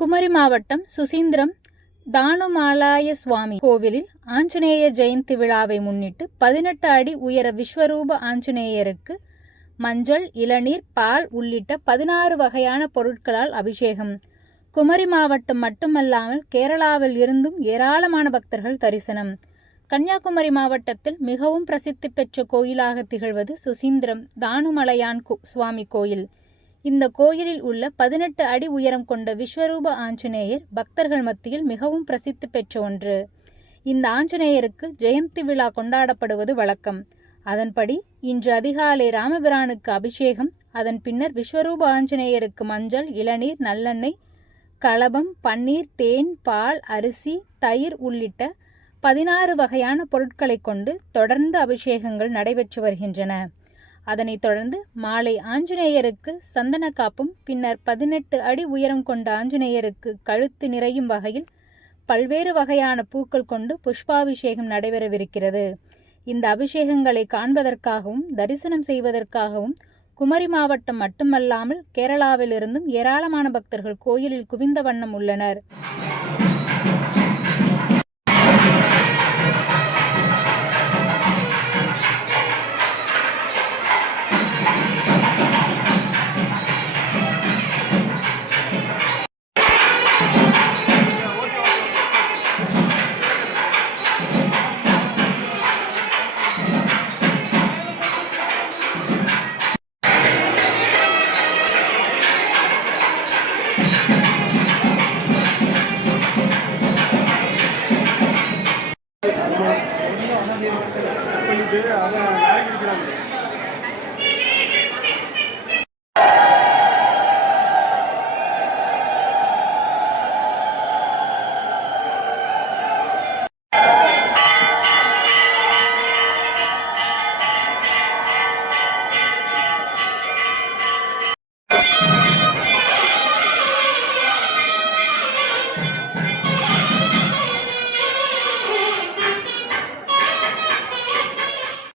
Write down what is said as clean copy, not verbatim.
குமரி மாவட்டம் சுசீந்திரம் தானுமாலாய சுவாமி கோவிலில் ஆஞ்சநேயர் ஜெயந்தி விழாவை முன்னிட்டு 18 அடி உயர விஸ்வரூப ஆஞ்சநேயருக்கு மஞ்சள், இளநீர், பால் உள்ளிட்ட 16 வகையான பொருட்களால் அபிஷேகம். குமரி மாவட்டம் மட்டுமல்லாமல் கேரளாவில் இருந்தும் ஏராளமான பக்தர்கள் தரிசனம். கன்னியாகுமரி மாவட்டத்தில் மிகவும் பிரசித்தி பெற்ற கோயிலாக திகழ்வது சுசீந்திரம் தானுமலையான் சுவாமி கோயில். இந்த கோயிலில் உள்ள 18 அடி உயரம் கொண்ட விஸ்வரூப ஆஞ்சநேயர் பக்தர்கள் மத்தியில் மிகவும் பிரசித்தி பெற்ற ஒன்று. இந்த ஆஞ்சநேயருக்கு ஜெயந்தி விழா கொண்டாடப்படுவது வழக்கம். அதன்படி இன்று அதிகாலை ராமபிரானுக்கு அபிஷேகம், அதன் பின்னர் விஸ்வரூப ஆஞ்சநேயருக்கு மஞ்சள், இளநீர், நல்லெண்ணெய், கலபம், பன்னீர், தேன், பால், அரிசி, தயிர் உள்ளிட்ட 16 வகையான பொருட்களை கொண்டு தொடர்ந்து அபிஷேகங்கள் நடைபெற்று வருகின்றன. அதனைத் தொடர்ந்து மாலை ஆஞ்சநேயருக்கு சந்தன காப்பும், பின்னர் 18 அடி உயரம் கொண்ட ஆஞ்சநேயருக்கு கழுத்து நிறையும் வகையில் பல்வேறு வகையான பூக்கள் கொண்டு புஷ்பாபிஷேகம் நடைபெறவிருக்கிறது. இந்த அபிஷேகங்களை காண்பதற்காகவும் தரிசனம் செய்வதற்காகவும் குமரி மாவட்டம் மட்டுமல்லாமல் கேரளாவிலிருந்தும் ஏராளமான பக்தர்கள் கோயிலில் குவிந்த வண்ணம் உள்ளனர்.